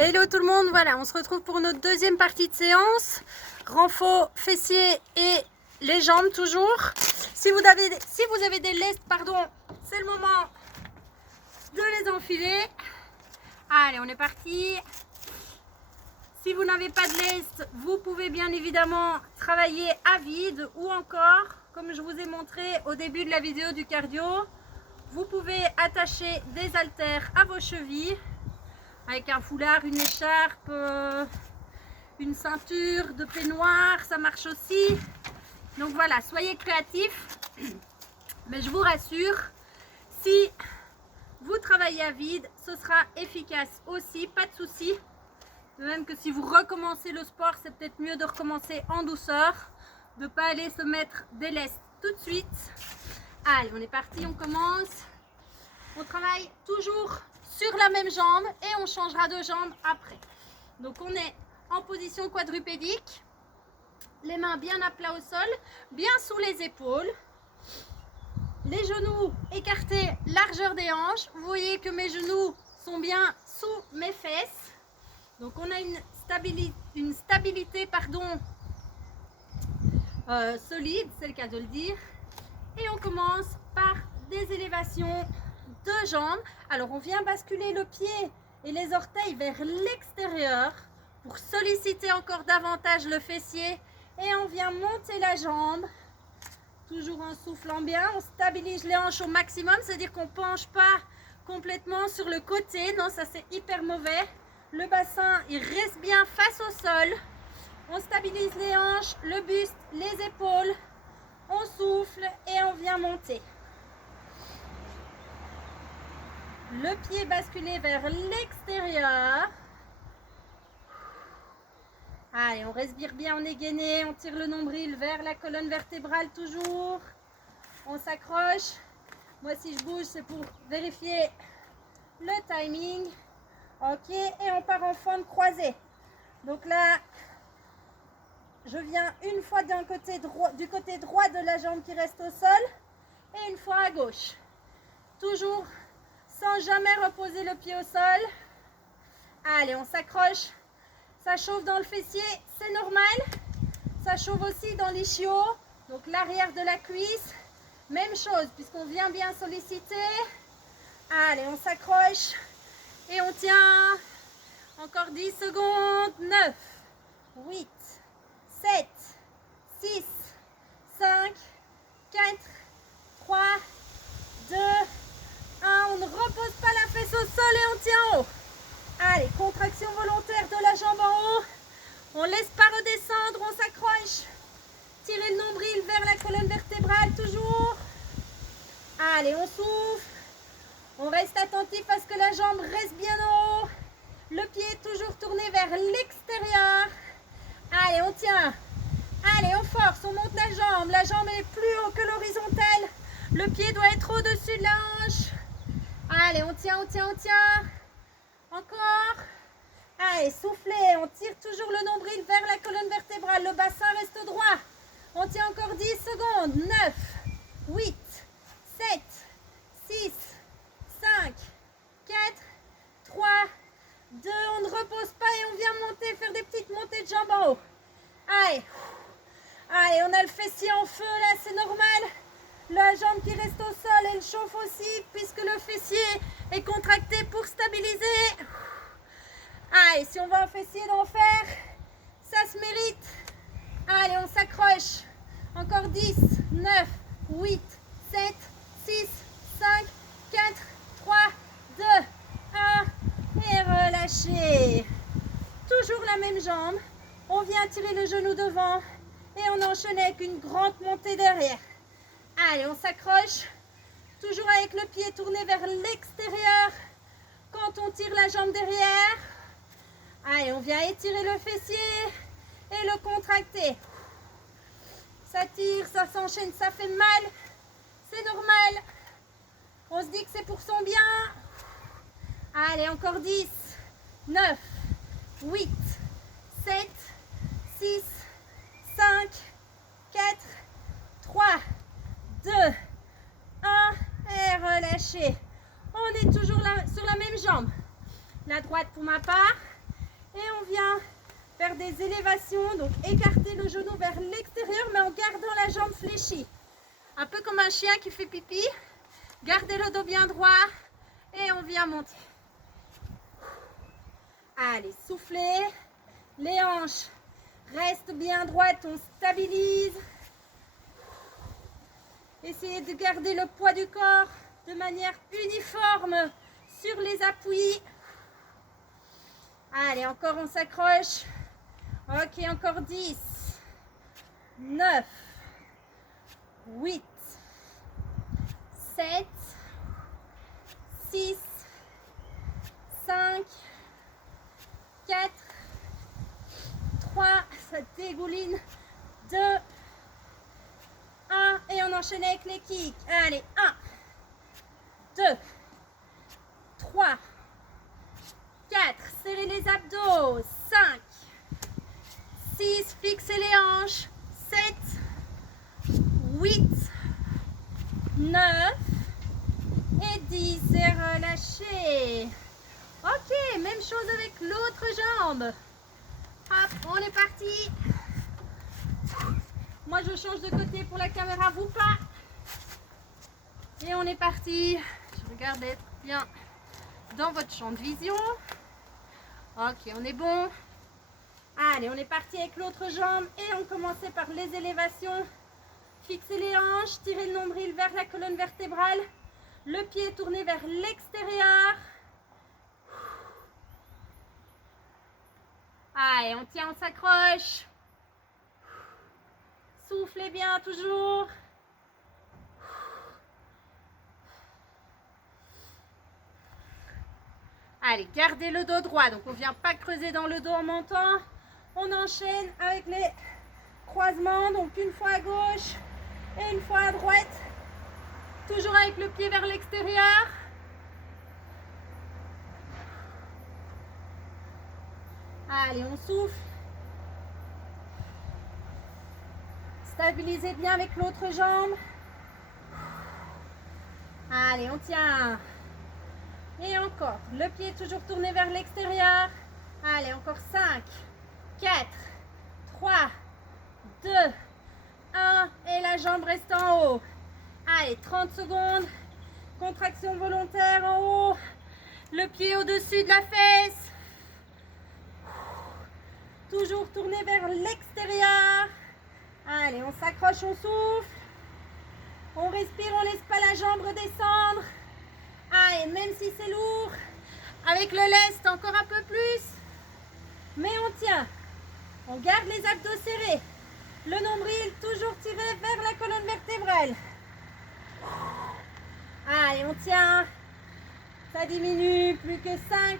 Hello tout le monde, voilà, on se retrouve pour notre deuxième partie de séance. Renfort, fessiers et les jambes toujours. Si vous avez des lestes, pardon, c'est le moment de les enfiler. Allez, on est parti. Si vous n'avez pas de leste, vous pouvez bien évidemment travailler à vide ou encore, comme je vous ai montré au début de la vidéo du cardio, vous pouvez attacher des haltères à vos chevilles avec un foulard, une écharpe, une ceinture de peignoir, ça marche aussi. Donc voilà, soyez créatifs. Mais je vous rassure, si vous travaillez à vide, ce sera efficace aussi, pas de souci. De même que si vous recommencez le sport, c'est peut-être mieux de recommencer en douceur, de ne pas aller se mettre des lestes tout de suite. Allez, on est parti, on commence. On travaille toujours sur la même jambe et on changera de jambe après. Donc on est en position quadrupédique, les mains bien à plat au sol, bien sous les épaules, les genoux écartés, largeur des hanches. Vous voyez que mes genoux sont bien sous mes fesses. Donc on a une stabilité solide, c'est le cas de le dire. Et on commence par des élévations de jambes. Alors on vient basculer le pied et les orteils vers l'extérieur pour solliciter encore davantage le fessier. Et on vient monter la jambe, toujours en soufflant bien. On stabilise les hanches au maximum, c'est-à-dire qu'on ne penche pas complètement sur le côté. Non, ça c'est hyper mauvais. Le bassin, il reste bien face au sol. On stabilise les hanches, le buste, les épaules. On souffle et on vient monter. Le pied basculé vers l'extérieur. Allez, on respire bien, on est gainé. On tire le nombril vers la colonne vertébrale toujours. On s'accroche. Moi, si je bouge, c'est pour vérifier le timing. Ok, et on part en fente croisée. Donc là, je viens une fois du côté droit de la jambe qui reste au sol et une fois à gauche. Toujours sans jamais reposer le pied au sol. Allez, on s'accroche. Ça chauffe dans le fessier, c'est normal. Ça chauffe aussi dans l'ischio, donc l'arrière de la cuisse. Même chose, puisqu'on vient bien solliciter. Allez, on s'accroche et on tient. Encore 10 secondes. 9, 8, 7, 6, 5, 4, 3, 2, 1. On ne repose pas la fesse au sol et on tient en haut. Allez, contraction volontaire de la jambe en haut. On ne laisse pas redescendre, on s'accroche. Tirez le nombril vers la colonne vertébrale, toujours. Allez, on souffle. On reste attentif à ce que la jambe reste bien en haut. Le pied est toujours tourné vers l'extérieur. Allez, on tient. Allez, on force, on monte la jambe. La jambe est plus haut que l'horizontale. Le pied doit être au-dessus de la hanche. Allez, on tient, on tient, on tient. Encore. Allez, soufflez. On tire toujours le nombril vers la colonne vertébrale. Le bassin reste droit. On tient encore 10 secondes. 9, 8, 7, 6, 5, 4, 3, 2. On ne repose pas et on vient monter, faire des petites montées de jambes en haut. Allez. Allez, on a le fessier en feu là, c'est normal. La jambe qui reste au sol, elle chauffe aussi puisque le fessier est contracté pour stabiliser. Allez, si on va un fessier d'enfer, ça se mérite. Allez, on s'accroche. Encore 10, 9, 8, 7, 6, 5, 4, 3, 2, 1. Et relâchez. Toujours la même jambe. On vient tirer le genou devant et on enchaîne avec une grande montée derrière. Allez, on s'accroche. Toujours avec le pied tourné vers l'extérieur quand on tire la jambe derrière. Allez, on vient étirer le fessier et le contracter. Ça tire, ça s'enchaîne, ça fait mal. C'est normal. On se dit que c'est pour son bien. Allez, encore 10, 9, 8, 7, 6, 5, 4, 3, 2, 1. Et relâchez. On est toujours là, sur la même jambe. La droite pour ma part. Et on vient faire des élévations, donc écarter le genou vers l'extérieur, mais en gardant la jambe fléchie. Un peu comme un chien qui fait pipi. Gardez le dos bien droit et on vient monter. Allez, soufflez. Les hanches restent bien droites, on stabilise. Essayez de garder le poids du corps de manière uniforme sur les appuis. Allez, encore on s'accroche. Ok, encore 10, 9, 8, 7, 6, 5, 4, 3, ça dégouline, 2, 1, et on enchaîne avec les kicks. Allez, 1, 2, 3, 4, serrez les abdos, 5, 6, fixez les hanches, 7, 8, 9 et 10 et relâchez. Ok, même chose avec l'autre jambe. Hop, on est parti. Moi je change de côté pour la caméra, vous pas. Et on est parti. Je regarde d'être bien dans votre champ de vision. Ok, on est bon. Allez, on est parti avec l'autre jambe et on commençait par les élévations. Fixez les hanches, tirez le nombril vers la colonne vertébrale. Le pied est tourné vers l'extérieur. Allez, on tient, on s'accroche. Soufflez bien toujours. Allez, gardez le dos droit. Donc, on ne vient pas creuser dans le dos en montant. On enchaîne avec les croisements. Donc, une fois à gauche et une fois à droite. Toujours avec le pied vers l'extérieur. Allez, on souffle. Stabilisez bien avec l'autre jambe. Allez, on tient. Et encore. Le pied toujours tourné vers l'extérieur. Allez, encore 5, 4, 3, 2, 1. Et la jambe reste en haut. Allez, 30 secondes. Contraction volontaire en haut. Le pied au-dessus de la fesse. Toujours tourné vers l'extérieur. Allez, on s'accroche, on souffle. On respire, on laisse pas la jambe redescendre. Allez, même si c'est lourd, avec le lest, encore un peu plus. Mais on tient. On garde les abdos serrés. Le nombril toujours tiré vers la colonne vertébrale. Allez, on tient. Ça diminue. Plus que 5,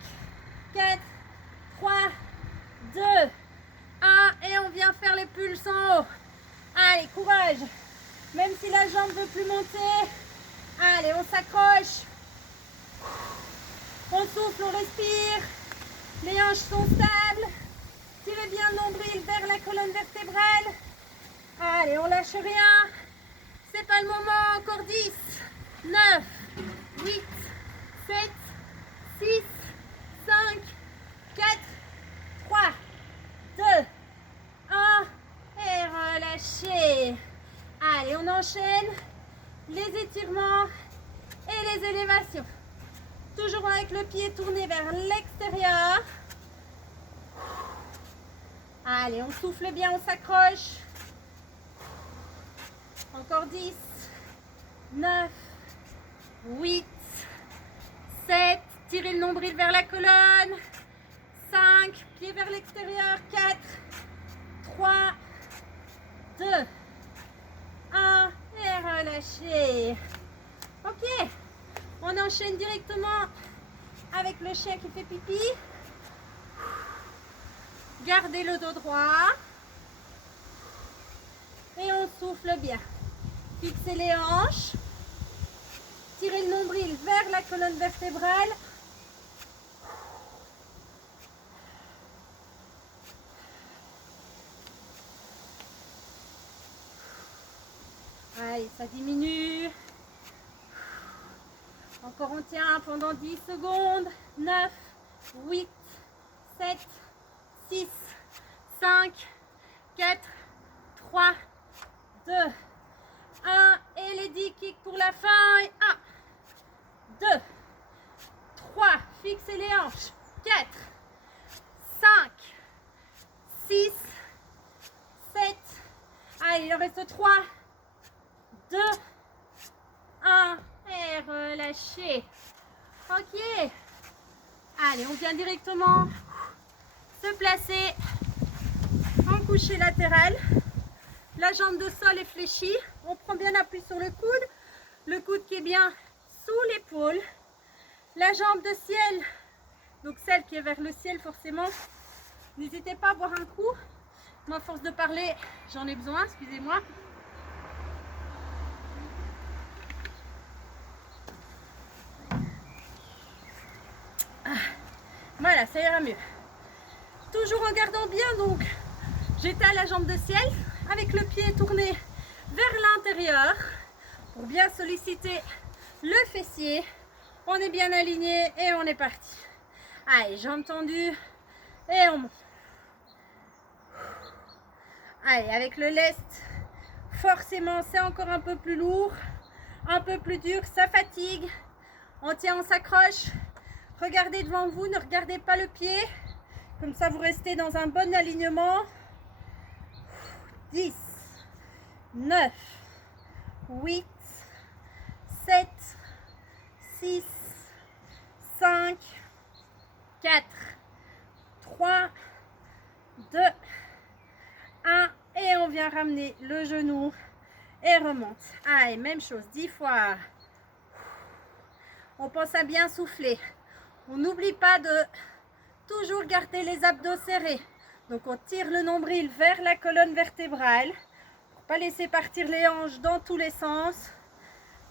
4, 3, 2, 1. Et on vient faire les pulses en haut. Allez, courage. Même si la jambe ne veut plus monter. Allez, on s'accroche. On souffle, on respire. Les hanches sont stables. Tirez bien le nombril vers la colonne vertébrale. Allez, on lâche rien. C'est pas le moment. Encore 10, 9, 8, 7, 6, 5, 4, 3, 2, 1. Et relâchez. Allez, on enchaîne les étirements et les élévations. Toujours avec le pied tourné vers l'extérieur. Allez, on souffle bien, on s'accroche. Encore 10, 9, 8, 7. Tirez le nombril vers la colonne. 5, pied vers l'extérieur. 4, 3, 2, 1. Et relâchez. Ok. On enchaîne directement avec le chien qui fait pipi. Gardez le dos droit. Et on souffle bien. Fixez les hanches. Tirez le nombril vers la colonne vertébrale. Allez, ça diminue. Encore on tient pendant 10 secondes. 9, 8, 7, 6, 5, 4, 3, 2, 1. Et les 10 kicks pour la fin. Et 1, 2, 3. Fixez les hanches. 4, 5, 6, 7. Allez, il en reste 3, 2, 1. Et relâchez. Ok. Allez, on vient directement se placer en coucher latéral. La jambe de sol est fléchie. On prend bien appui sur le coude qui est bien sous l'épaule. La jambe de ciel, donc celle qui est vers le ciel forcément. N'hésitez pas à boire un coup. Moi, à force de parler, j'en ai besoin, excusez-moi. Voilà, ça ira mieux. Toujours en gardant bien, donc j'étale la jambe de ciel avec le pied tourné vers l'intérieur pour bien solliciter le fessier. On est bien aligné et on est parti. Allez, jambes tendues et on monte. Allez, avec le lest, forcément c'est encore un peu plus lourd, un peu plus dur, ça fatigue. On tient, on s'accroche. Regardez devant vous, ne regardez pas le pied. Comme ça, vous restez dans un bon alignement. 10, 9, 8, 7, 6, 5, 4, 3, 2, 1. Et on vient ramener le genou et remonte. Allez, même chose, 10 fois. On pense à bien souffler. On n'oublie pas de toujours garder les abdos serrés. Donc on tire le nombril vers la colonne vertébrale pour ne pas laisser partir les hanches dans tous les sens.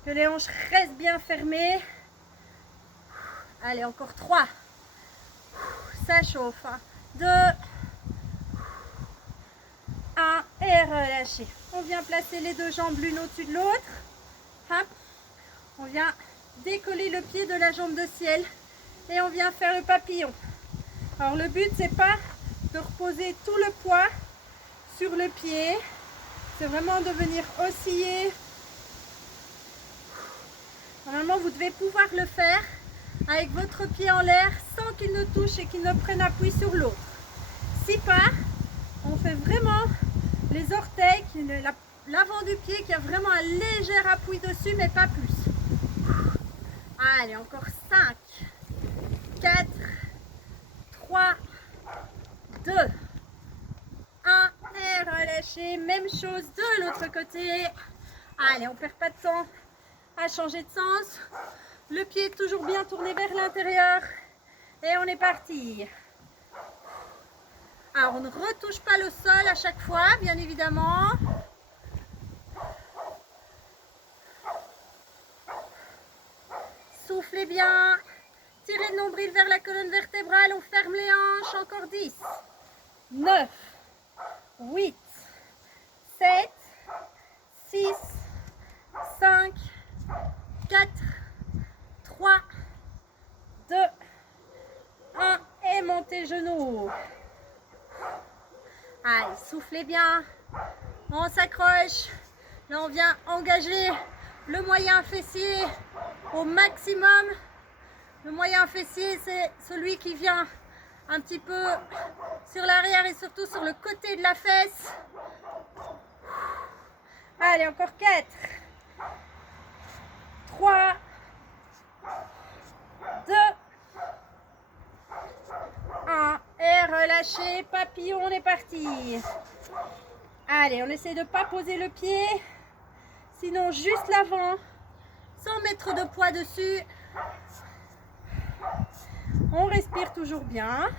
Que les hanches restent bien fermées. Allez, encore 3. Ça chauffe. 2, 1 et relâchez. On vient placer les deux jambes l'une au-dessus de l'autre. Hop. On vient décoller le pied de la jambe de ciel et on vient faire le papillon. Alors le but, c'est pas de reposer tout le poids sur le pied, c'est vraiment de venir osciller. Normalement, vous devez pouvoir le faire avec votre pied en l'air sans qu'il ne touche et qu'il ne prenne appui sur l'autre. Si pas, on fait vraiment les orteils, l'avant du pied qui a vraiment un léger appui dessus, mais pas plus. Allez, encore 5, 4, 3, 2, 1 et relâchez. Même chose de l'autre côté. Allez, on ne perd pas de temps à changer de sens. Le pied est toujours bien tourné vers l'intérieur. Et on est parti. Alors, on ne retouche pas le sol à chaque fois, bien évidemment. Soufflez bien. Tirez le nombril vers la colonne vertébrale. On ferme les hanches. Encore 10, 9, 8, 7, 6, 5, 4, 3, 2, 1 et montez genoux. Allez, soufflez bien. On s'accroche. Là, on vient engager le moyen fessier au maximum. Le moyen fessier, c'est celui qui vient un petit peu sur l'arrière et surtout sur le côté de la fesse. Allez, encore 4, 3, 2, 1 et relâchez. Papillon, on est parti. Allez, on essaie de ne pas poser le pied, sinon juste l'avant, sans mettre de poids dessus. On respire toujours bien.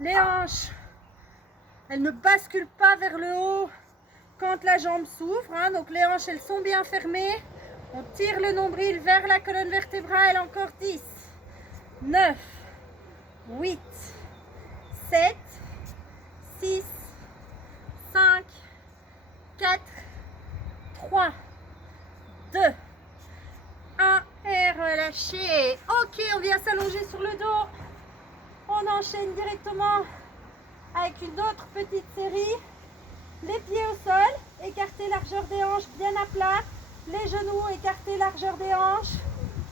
Les hanches, elles ne basculent pas vers le haut quand la jambe s'ouvre, hein. Donc les hanches, elles sont bien fermées. On tire le nombril vers la colonne vertébrale. Encore 10, 9, 8, 7, 6, 5, 4, 3, 2, 1 et relâchez. Ok, on vient s'allonger sur le dos. On enchaîne directement Avec une autre petite série. Les pieds au sol, écartez largeur des hanches bien à plat. Les genoux écartés largeur des hanches.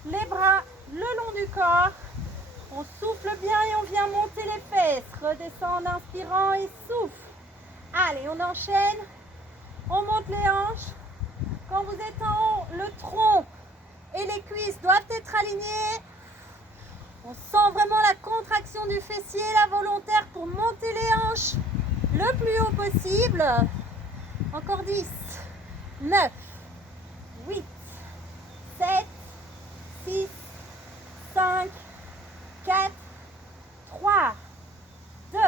Les bras le long du corps. On souffle bien et on vient monter les fesses. Redescend en inspirant et souffle. Allez, on enchaîne. On monte les hanches. Quand vous êtes en haut, le tronc et les cuisses doivent être alignés. On sent vraiment la contraction du fessier, la volontaire pour monter les hanches le plus haut possible. Encore 10, 9, 8, 7, 6, 5, 4, 3, 2,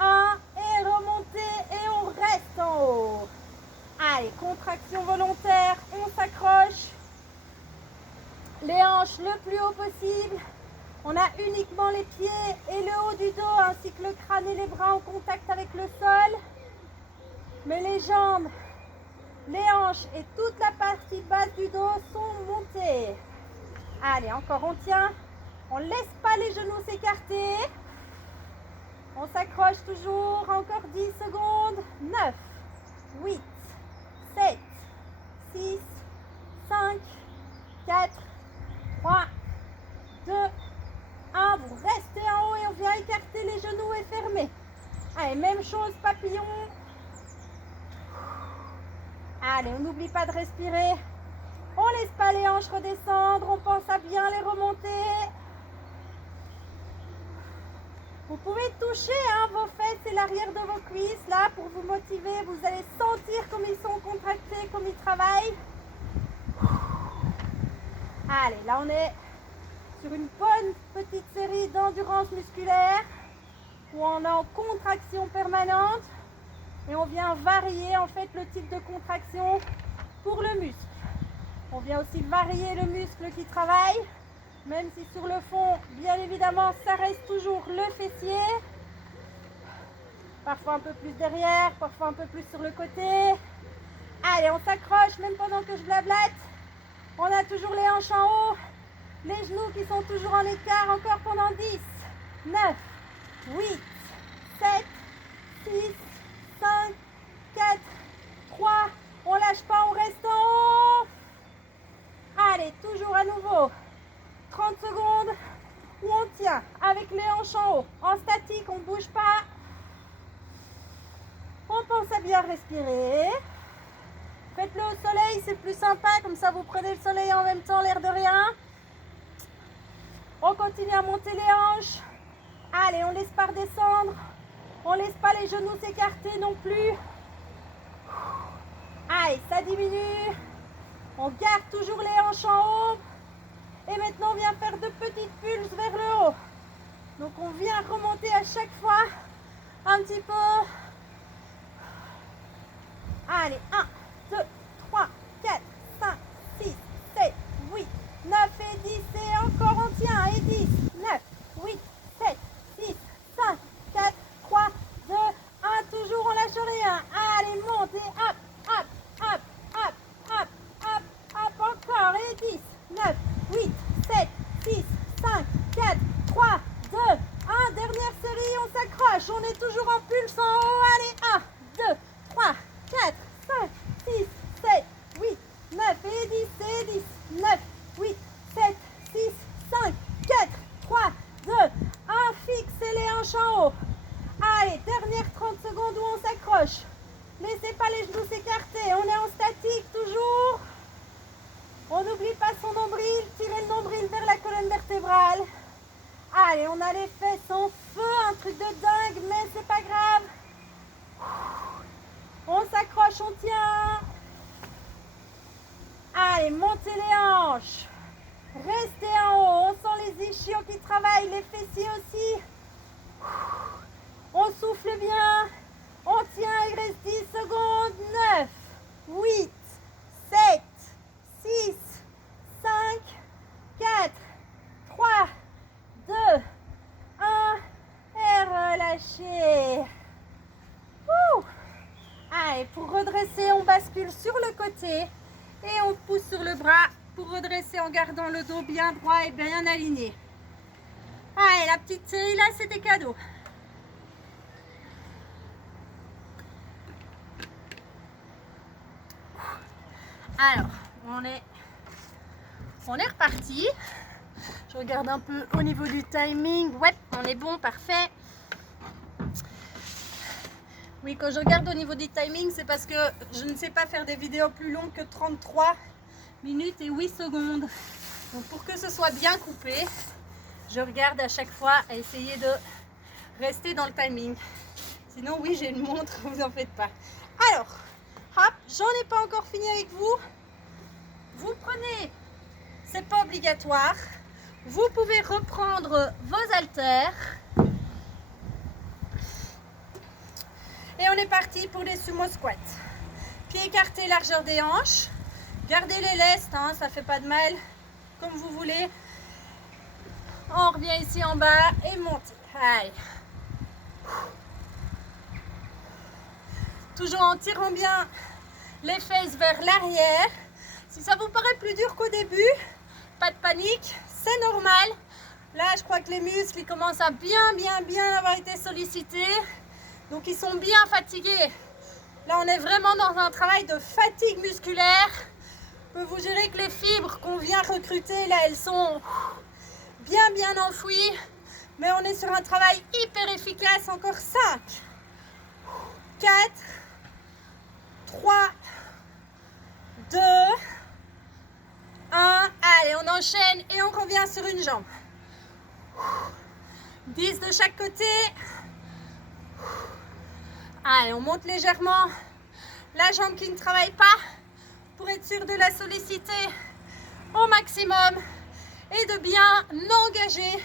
1 et remontez et on reste en haut. Allez, contraction volontaire, on s'accroche. Les hanches le plus haut possible. On a uniquement les pieds et le haut du dos ainsi que le crâne et les bras en contact avec le sol. Mais les jambes, les hanches et toute la partie basse du dos sont montées. Allez, encore on tient. On ne laisse pas les genoux s'écarter. On s'accroche toujours. Encore 10 secondes. 9, 8, 7, 6, 5, 4, 3, 2, 1. Vous restez en haut et on vient écarter les genoux et fermer. Allez, même chose, papillon. Allez, on n'oublie pas de respirer. On ne laisse pas les hanches redescendre. On pense à bien les remonter. Vous pouvez toucher vos fesses et l'arrière de vos cuisses là pour vous motiver. Vous allez sentir comme ils sont contractés, comme ils travaillent. Allez, là on est sur une bonne petite série d'endurance musculaire où on est en contraction permanente et on vient varier en fait le type de contraction pour le muscle. On vient aussi varier le muscle qui travaille, même si sur le fond, bien évidemment, ça reste toujours le fessier. Parfois un peu plus derrière, parfois un peu plus sur le côté. Allez, on s'accroche même pendant que je blablate. On a toujours les hanches en haut, les genoux qui sont toujours en écart, encore pendant 10, 9, 8, 7, 6, 5, 4, 3, on lâche pas, on reste en haut. Allez, toujours à nouveau, 30 secondes où on tient avec les hanches en haut, en statique, on ne bouge pas. On pense à bien respirer. Faites-le au soleil, c'est plus sympa, comme ça vous prenez le soleil en même temps, l'air de rien. On continue à monter les hanches. Allez, on ne laisse pas redescendre. On ne laisse pas les genoux s'écarter non plus. Allez, ça diminue. On garde toujours les hanches en haut. Et maintenant, on vient faire de petites pulses vers le haut. Donc, on vient remonter à chaque fois un petit peu. Allez, 1, 2, 3, 4, 5, 6, 7, 8, 9 et 10. Et encore on tient. Et 10, 9, 8, 7, 6, 5, 4, 3, 2, 1. Toujours on lâche rien. Allez, montez. Hop, hop, hop, hop, hop, hop, hop. Encore. Et 10, 9, 8, 7, 6, 5, 4, 3, 2, 1. Dernière série, on s'accroche. On est toujours en pulse en haut. Allez, 1, 2, 3, 4, 5, 6, 7, 8, 9 et 10, et 10, 9, 8, 7, 6, 5, 4, 3, 2, 1. Fixez les hanches en haut. Allez, dernière 30 secondes où on s'accroche. Laissez pas les genoux s'écarter. On est en statique toujours. On n'oublie pas son nombril. Tirez le nombril vers la colonne vertébrale. Allez, on a les fesses en feu. Un truc de dingue, mais c'est pas grave. On s'accroche, on tient. Allez, montez les hanches. Restez en haut. On sent les ischios qui travaillent, les fessiers aussi. On souffle bien. On tient, il reste 10 secondes. 9, 8, 7, 6, 5, 4, 3, 2, 1. Et relâchez. Allez, pour redresser, on bascule sur le côté et on pousse sur le bras pour redresser en gardant le dos bien droit et bien aligné. Allez, la petite série là, c'était cadeau. Alors, on est reparti. Je regarde un peu au niveau du timing. Ouais, on est bon, parfait. Oui, quand je regarde au niveau du timing, c'est parce que je ne sais pas faire des vidéos plus longues que 33 minutes et 8 secondes. Donc pour que ce soit bien coupé, je regarde à chaque fois à essayer de rester dans le timing. Sinon, oui, j'ai une montre, vous en faites pas. Alors, hop, j'en ai pas encore fini avec vous. Vous prenez, c'est pas obligatoire. Vous pouvez reprendre vos haltères. Et on est parti pour les sumo squats. Pieds écartés, largeur des hanches. Gardez les lestes, hein, ça fait pas de mal, comme vous voulez. On revient ici en bas et montez. Allez. Toujours en tirant bien les fesses vers l'arrière. Si ça vous paraît plus dur qu'au début, pas de panique, c'est normal. Là, je crois que les muscles ils commencent à bien avoir été sollicités. Donc, ils sont bien fatigués. Là, on est vraiment dans un travail de fatigue musculaire. Je peux vous jurer que les fibres qu'on vient recruter, là, elles sont bien enfouies. Mais on est sur un travail hyper efficace. Encore 5, 4, 3, 2, 1. Allez, on enchaîne et on revient sur une jambe. 10 de chaque côté. Allez, on monte légèrement la jambe qui ne travaille pas pour être sûr de la solliciter au maximum et de bien engager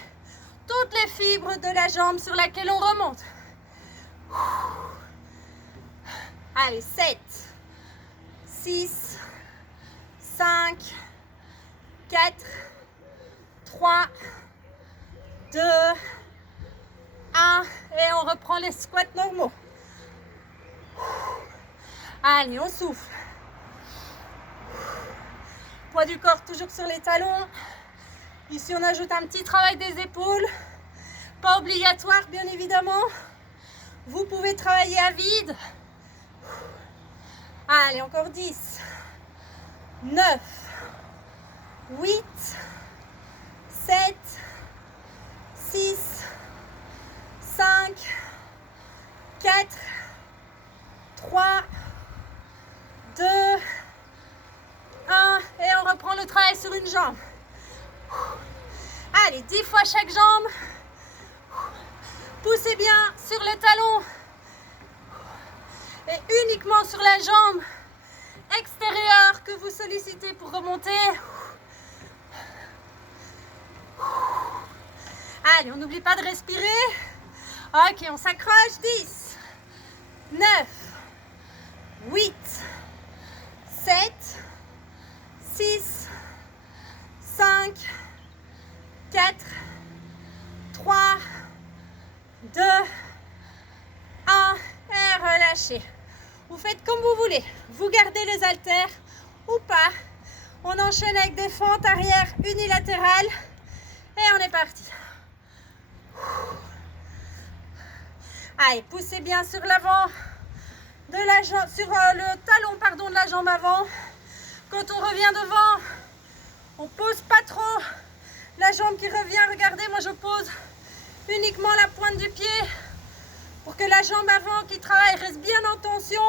toutes les fibres de la jambe sur laquelle on remonte. Allez, 7, 6, 5, 4, 3, 2, 1 et on reprend les squats normaux. Allez, on souffle. Poids du corps toujours sur les talons. Ici, on ajoute un petit travail des épaules. Pas obligatoire, bien évidemment. Vous pouvez travailler à vide. Allez, encore 10, 9, 8, 7, 6, 5, 4, 3, 2, 1 et on reprend le travail sur une jambe. Allez, 10 fois chaque jambe. Poussez bien sur le talon et uniquement sur la jambe extérieure que vous sollicitez pour remonter. Allez, on n'oublie pas de respirer. Ok, on s'accroche. 10, 9, 8, 7, 6, 5, 4, 3, 2, 1 et relâchez. Vous faites comme vous voulez. Vous gardez les haltères ou pas. On enchaîne avec des fentes arrière unilatérales et on est parti. Allez, poussez bien sur l'avant de la jambe, sur le talon pardon, de la jambe avant. Quand on revient devant, on pose pas trop la jambe qui revient. Regardez, moi je pose uniquement la pointe du pied pour que la jambe avant qui travaille reste bien en tension.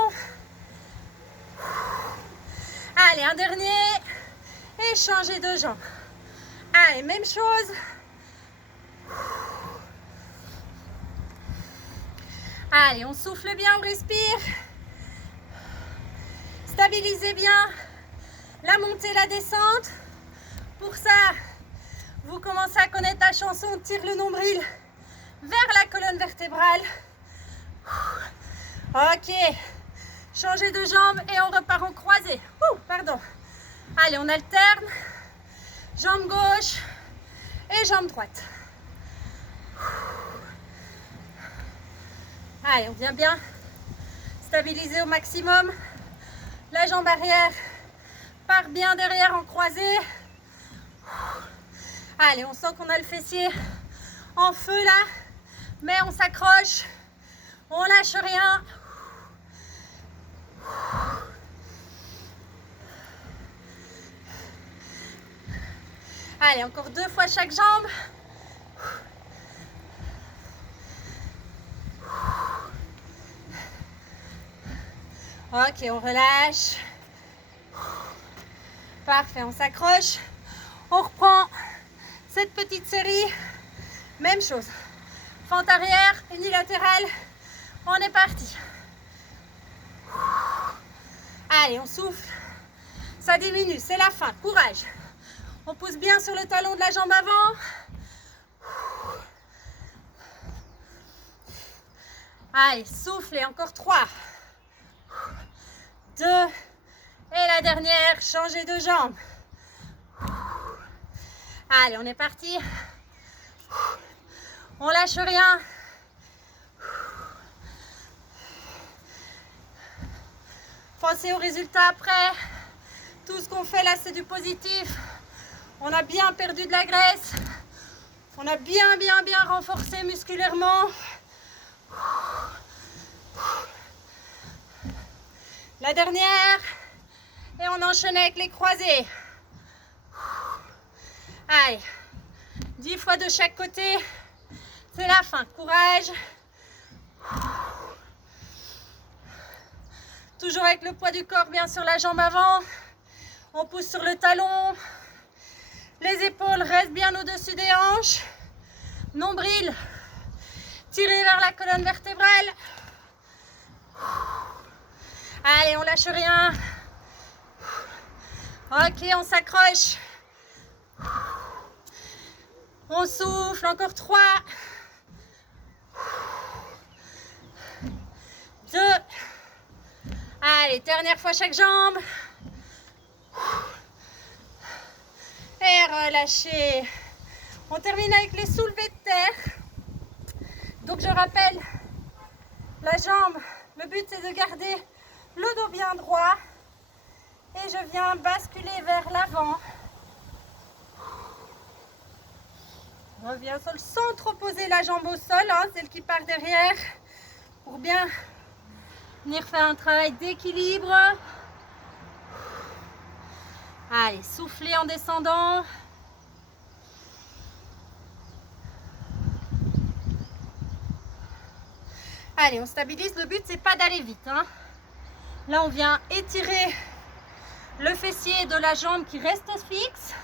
Allez, un dernier et changez de jambe. Allez, même chose. Allez, on souffle bien, on respire. Stabilisez bien la montée, la descente. Pour ça, vous commencez à connaître la chanson, tire le nombril vers la colonne vertébrale. Ok, changez de jambe et on repart en croisée. Pardon. Allez, on alterne. Jambe gauche et jambe droite. Allez, on vient bien stabiliser au maximum. La jambe arrière part bien derrière en croisée. Allez, on sent qu'on a le fessier en feu là, mais on s'accroche, on lâche rien. Allez, encore 2 fois chaque jambe. Ok, on relâche. Parfait, on s'accroche. On reprend cette petite série. Même chose. Fente arrière, unilatérale. On est parti. Allez, on souffle. Ça diminue, c'est la fin. Courage. On pousse bien sur le talon de la jambe avant. Allez, soufflez, encore 3, 2, et la dernière, changez de jambe. Allez, on est parti. On lâche rien. Pensez au résultat après. Tout ce qu'on fait là, c'est du positif. On a bien perdu de la graisse. On a bien renforcé musculairement. La dernière. Et on enchaîne avec les croisés. Allez. 10 fois de chaque côté. C'est la fin. Courage. Toujours avec le poids du corps bien sur la jambe avant. On pousse sur le talon. Les épaules restent bien au-dessus des hanches. Nombril tiré vers la colonne vertébrale. Allez, on lâche rien. Ok, on s'accroche. On souffle, encore 3, 2. Allez, dernière fois chaque jambe. Et relâchez. On termine avec les soulevés de terre. Donc je rappelle, la jambe, le but c'est de garder le dos bien droit. Et je viens basculer vers l'avant. On revient sur le sans trop poser la jambe au sol, hein, celle qui part derrière, pour bien venir faire un travail d'équilibre. Allez, soufflez en descendant. Allez, on stabilise. Le but, c'est pas d'aller vite, hein. Là, on vient étirer le fessier de la jambe qui reste fixe.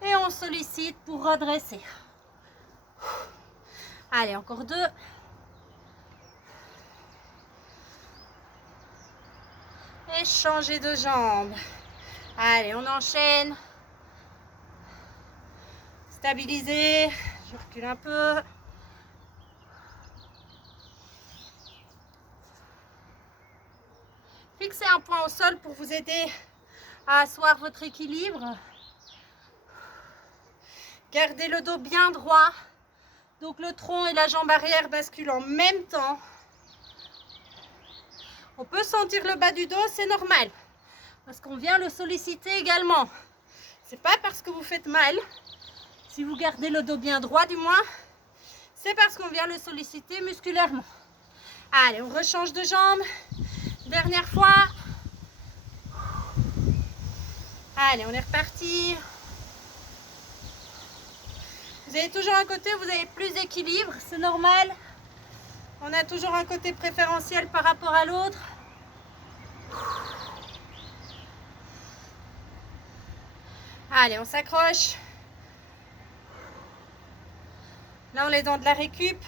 Et on sollicite pour redresser. Allez, encore 2. Et changer de jambe. Allez, on enchaîne. Stabiliser. Je recule un peu. Fixez un point au sol pour vous aider à asseoir votre équilibre. Gardez le dos bien droit. Donc le tronc et la jambe arrière basculent en même temps. On peut sentir le bas du dos, c'est normal. Parce qu'on vient le solliciter également. C'est pas parce que vous faites mal. Si vous gardez le dos bien droit du moins, c'est parce qu'on vient le solliciter musculairement. Allez, on rechange de jambe. Dernière fois. Allez, on est reparti. Vous avez toujours un côté où vous avez plus d'équilibre, c'est normal. On a toujours un côté préférentiel par rapport à l'autre. Allez, on s'accroche. Là, on est dans de la récup.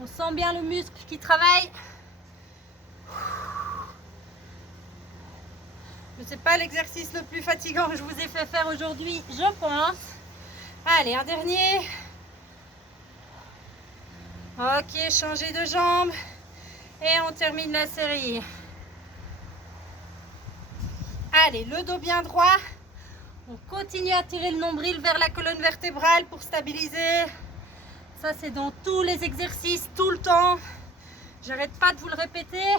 On sent bien le muscle qui travaille. Ce n'est pas l'exercice le plus fatigant que je vous ai fait faire aujourd'hui, je pense. Allez, un dernier. Ok, changez de jambe. Et on termine la série. Allez, le dos bien droit. On continue à tirer le nombril vers la colonne vertébrale pour stabiliser. Ça, c'est dans tous les exercices, tout le temps. J'arrête pas de vous le répéter.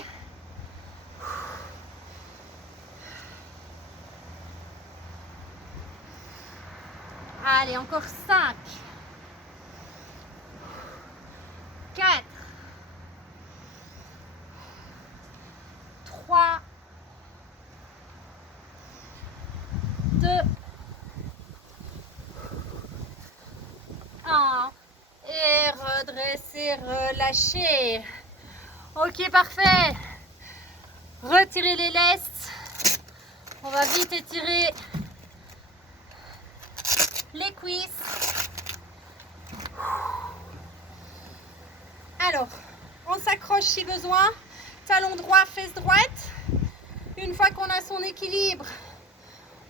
Allez, encore 5, 4, 3, 2, Et redresser, relâcher. Ok, parfait. Retirez les lestes. On va vite étirer les cuisses. Alors, on s'accroche si besoin. Talon droit, fesse droite. Une fois qu'on a son équilibre,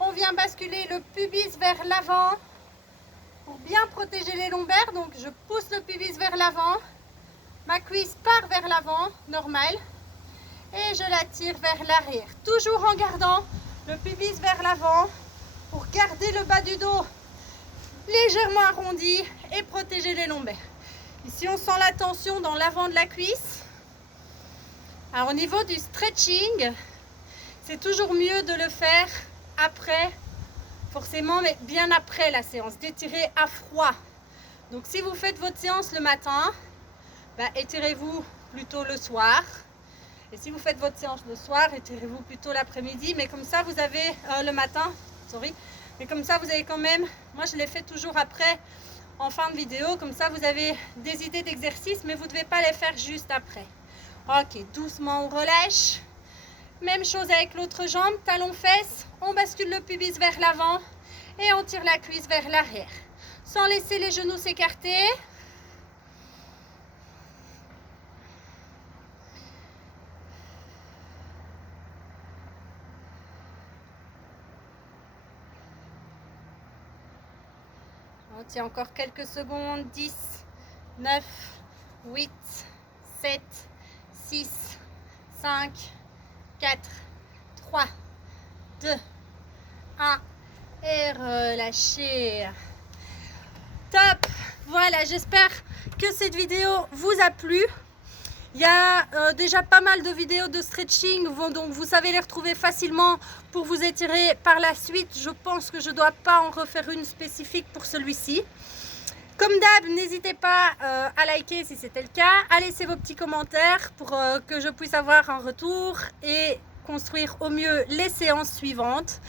on vient basculer le pubis vers l'avant pour bien protéger les lombaires. Donc, je pousse le pubis vers l'avant. Ma cuisse part vers l'avant, normal. Et je la tire vers l'arrière. Toujours en gardant le pubis vers l'avant pour garder le bas du dos légèrement arrondi et protéger les lombaires. Ici, on sent la tension dans l'avant de la cuisse. Alors, au niveau du stretching, c'est toujours mieux de le faire après, forcément, mais bien après la séance, d'étirer à froid. Donc, si vous faites votre séance le matin, étirez-vous plutôt le soir. Et si vous faites votre séance le soir, étirez-vous plutôt l'après-midi. Mais comme ça, vous avez le matin, sorry. Mais comme ça, vous avez quand même, moi je les fais toujours après, en fin de vidéo. Comme ça, vous avez des idées d'exercice, mais vous ne devez pas les faire juste après. Ok, doucement, on relâche. Même chose avec l'autre jambe, talon-fesse. On bascule le pubis vers l'avant et on tire la cuisse vers l'arrière. Sans laisser les genoux s'écarter. On tient encore quelques secondes. 10, 9, 8, 7, 6, 5, 4, 3, 2, 1. Et relâchez. Top. Voilà, j'espère que cette vidéo vous a plu. Il y a déjà pas mal de vidéos de stretching, donc vous savez les retrouver facilement pour vous étirer par la suite. Je pense que je ne dois pas en refaire une spécifique pour celui-ci. Comme d'hab, n'hésitez pas à liker si c'était le cas, à laisser vos petits commentaires pour que je puisse avoir un retour et construire au mieux les séances suivantes.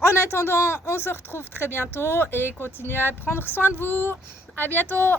En attendant, on se retrouve très bientôt et continuez à prendre soin de vous. À bientôt.